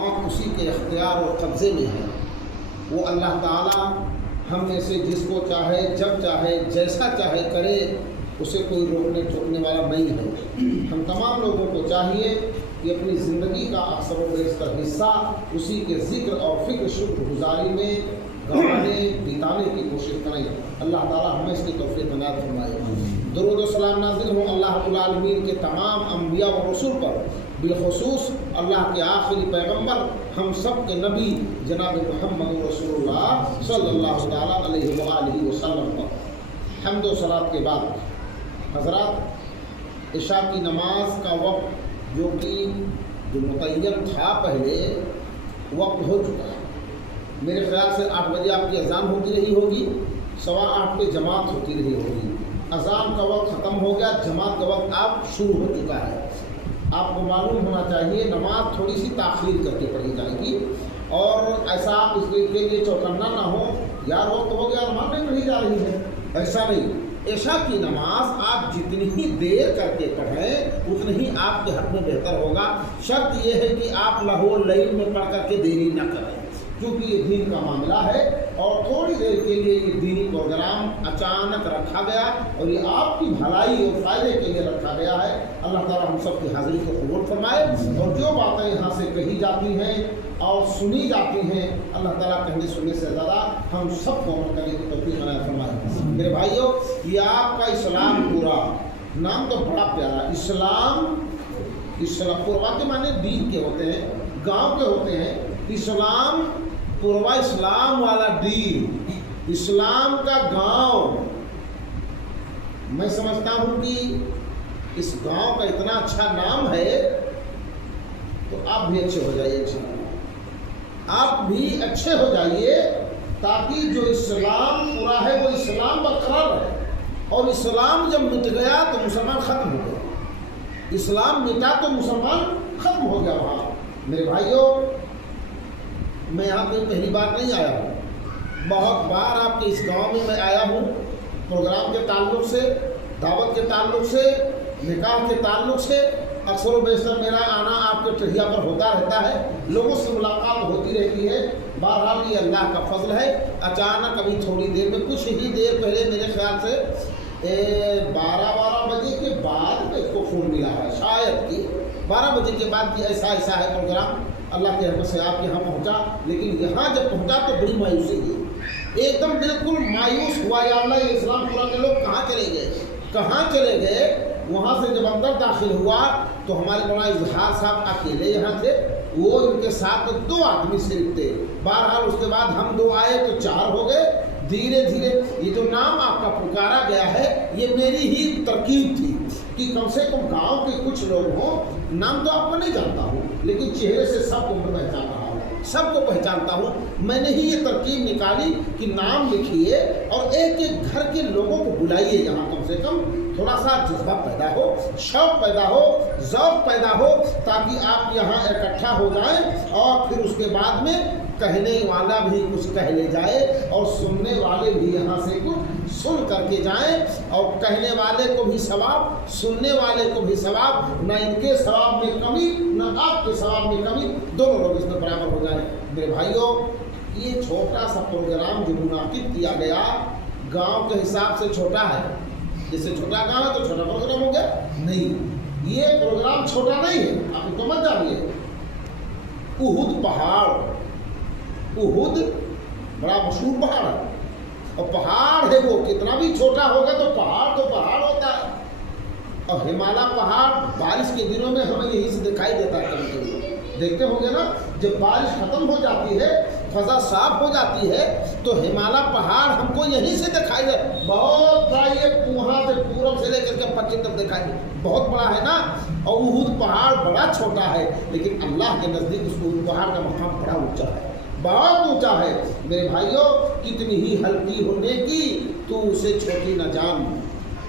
موت اسی کے اختیار اور قبضے میں ہے۔ وہ اللہ تعالیٰ ہم میں سے جس کو چاہے جب چاہے جیسا چاہے کرے، اسے کوئی روکنے ٹوکنے والا نہیں ہے۔ ہم تمام لوگوں کو چاہیے کہ اپنی زندگی کا اکثر و بیشتر حصہ اسی کے ذکر اور فکر شکر گزاری میں گزارنے بتانے کی کوشش کریں۔ اللہ تعالیٰ ہمیں اس کی توفیق عنایت فرمائے۔ درود و سلام نازل ہوں اللہ رب العالمین کے تمام انبیاء و رسول پر، بالخصوص اللہ کے آخری پیغمبر ہم سب کے نبی جناب محمد رسول اللہ صلی اللہ تعالیٰ علیہ وآلہ وسلم پر۔ حمد و صلوات کے بعد حضرات، عشاء کی نماز کا وقت جو متعین تھا پہلے، وقت ہو چکا ہے۔ میرے خیال سے 8 بجے آپ کی اذان ہوتی رہی ہوگی، 8:15 پہ جماعت ہوتی رہی ہوگی۔ اذان کا وقت ختم ہو گیا، جماعت کا وقت اب شروع ہو چکا ہے۔ آپ کو معلوم ہونا چاہیے نماز تھوڑی سی تاخیر کر کے پڑھی جائے گی، اور ایسا آپ اس کے لیے چوکنا نہ ہو یار وقت ہو گیا نماز نہیں پڑھی جا رہی ہے، ایسا نہیں۔ عشاء کی نماز آپ جتنی ہی دیر کر کے پڑھیں اتنی ہی آپ کے حق میں بہتر ہوگا۔ شرط یہ ہے کہ آپ لہو لیل میں پڑھ کر کے دیری نہ کریں، کیونکہ یہ دین کا معاملہ ہے اور تھوڑی دیر کے لیے یہ دینی پروگرام اچانک رکھا گیا اور یہ آپ کی بھلائی اور فائدے کے لیے رکھا گیا ہے۔ اللہ تعالیٰ ہم سب کی حاضری کو قبول فرمائے، اور جو باتیں یہاں سے کہی جاتی ہیں اور سنی جاتی ہیں، اللہ تعالیٰ کہنے سننے سے زیادہ ہم سب کو عمل کرنے کی توفیق عنایت فرمائے۔ میرے بھائیوں، یہ آپ کا اسلام پورا نام تو بڑا پیارا، اسلام پوروا کے معنی دین کے ہوتے ہیں، گاؤں کے ہوتے ہیں۔ اسلام پوروا اسلام والا دین، اسلام کا گاؤں۔ میں سمجھتا ہوں کہ اس گاؤں کا اتنا اچھا نام ہے تو آپ بھی اچھے ہو جائیے، آپ بھی اچھے ہو جائیے، تاکہ جو اسلام پورا ہے وہ اسلام برقرار رہے۔ اور اسلام جب مٹ گیا تو مسلمان ختم ہو گیا، اسلام مٹا تو مسلمان ختم ہو گیا وہاں۔ میرے بھائیوں، میں یہاں پہ پہلی بار نہیں آیا ہوں، بہت بار آپ کے اس گاؤں میں آیا ہوں، پروگرام کے تعلق سے، دعوت کے تعلق سے، نکاح کے تعلق سے۔ اکثر و بیشتر میرا آنا آپ کے ٹھہیا پر ہوتا رہتا ہے، لوگوں سے ملاقات ہوتی رہتی ہے۔ بہرحال یہ اللہ کا فضل ہے، اچانک ابھی تھوڑی دیر میں، کچھ ہی دیر پہلے میرے خیال سے 12 بجے کے بعد میرے کو فون ملا ہے، شاید کہ 12 بجے کے بعد کہ ایسا ہے پروگرام۔ اللہ کے رحمت سے آپ یہاں پہنچا، لیکن یہاں جب پہنچا تو بڑی مایوسی ہوئی، ایک دم بالکل مایوس ہوا، یا اللہ یہ اسلام پورا کے لوگ کہاں چلے گئے۔ وہاں سے جب اندر داخل ہوا تو ہمارے مولانا اظہار صاحب اکیلے یہاں تھے، وہ ان کے ساتھ 2 آدمی صرف تھے۔ بہرحال اس کے بعد ہم 2 آئے تو 4 ہو گئے۔ دھیرے دھیرے یہ جو نام آپ کا پکارا گیا ہے، یہ میری ہی ترکیب تھی کہ کم سے کم گاؤں کے کچھ لوگ ہوں۔ نام تو آپ کو نہیں جانتا ہوں، لیکن چہرے سے سب کو میں پہچان رہا ہوں، سب کو پہچانتا ہوں۔ میں نے ہی یہ ترکیب نکالی کہ نام لکھیے اور ایک ایک گھر کے لوگوں کو بلائیے، یہاں کم سے کم تھوڑا سا جذبہ پیدا ہو، شوق پیدا ہو، ذوق پیدا ہو، تاکہ آپ یہاں اکٹھا ہو جائیں اور پھر اس کے بعد میں کہنے والا بھی کچھ کہہ لے جائے اور سننے والے بھی یہاں سے کچھ سن کر کے جائیں، اور کہنے والے کو بھی ثواب، سننے والے کو بھی ثواب، نہ ان کے ثواب میں کمی نہ آپ کے ثواب میں کمی، دونوں لوگ اس میں برابر ہو جائیں۔ میرے بھائیوں، یہ چھوٹا سا پروگرام جو منعقد کیا گیا گاؤں کے حساب سے چھوٹا ہے، جیسے چھوٹا گاؤں ہے تو چھوٹا پروگرام ہو گیا، نہیں، یہ پروگرام چھوٹا نہیں ہے، آپ اس کو مت جانیے۔ احد پہاڑ، احد بڑا مشہور پہاڑ ہے، اور پہاڑ ہے وہ کتنا بھی چھوٹا ہوگا تو پہاڑ ہوتا ہے۔ اور ہمالیہ پہاڑ بارش کے دنوں میں ہمیں یہیں سے دکھائی دیتا ہے، کبھی کبھی دیکھتے ہوں گے نا، جب بارش ختم ہو جاتی ہے، فضا صاف ہو جاتی ہے، تو ہمالیہ پہاڑ ہم کو یہیں سے دکھائی دے، بہت بڑا، یہ وہاں سے پورب سے لے کر کے پچھم تک دکھائی دے، بہت بڑا ہے نا۔ اور احد پہاڑ بڑا چھوٹا ہے، لیکن اللہ کے نزدیک اس احد پہاڑ کا مقام بڑا اونچا ہے، بہت اونچا ہے۔ میرے بھائیوں، کتنی ہی ہلکی ہونے کی تو اسے چھوٹی نہ جان،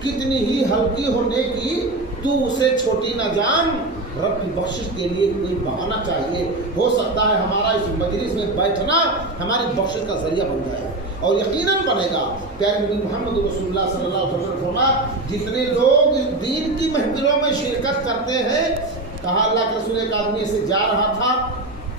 کتنی ہی ہلکی ہونے کی تو اسے چھوٹی نہ جان۔ رب کی بخشش کے لیے کوئی بہانہ چاہیے، ہو سکتا ہے ہمارا اس مجلس میں بیٹھنا ہماری بخشش کا ذریعہ بن جائے، اور یقیناً بنے گا۔ پیارے نبی محمد رسول اللہ صلی اللہ علیہ وسلم فرمایا، جتنے لوگ دین کی محفلوں میں شرکت کرتے ہیں، کہا اللہ کے رسول، ایک آدمی سے جا رہا تھا،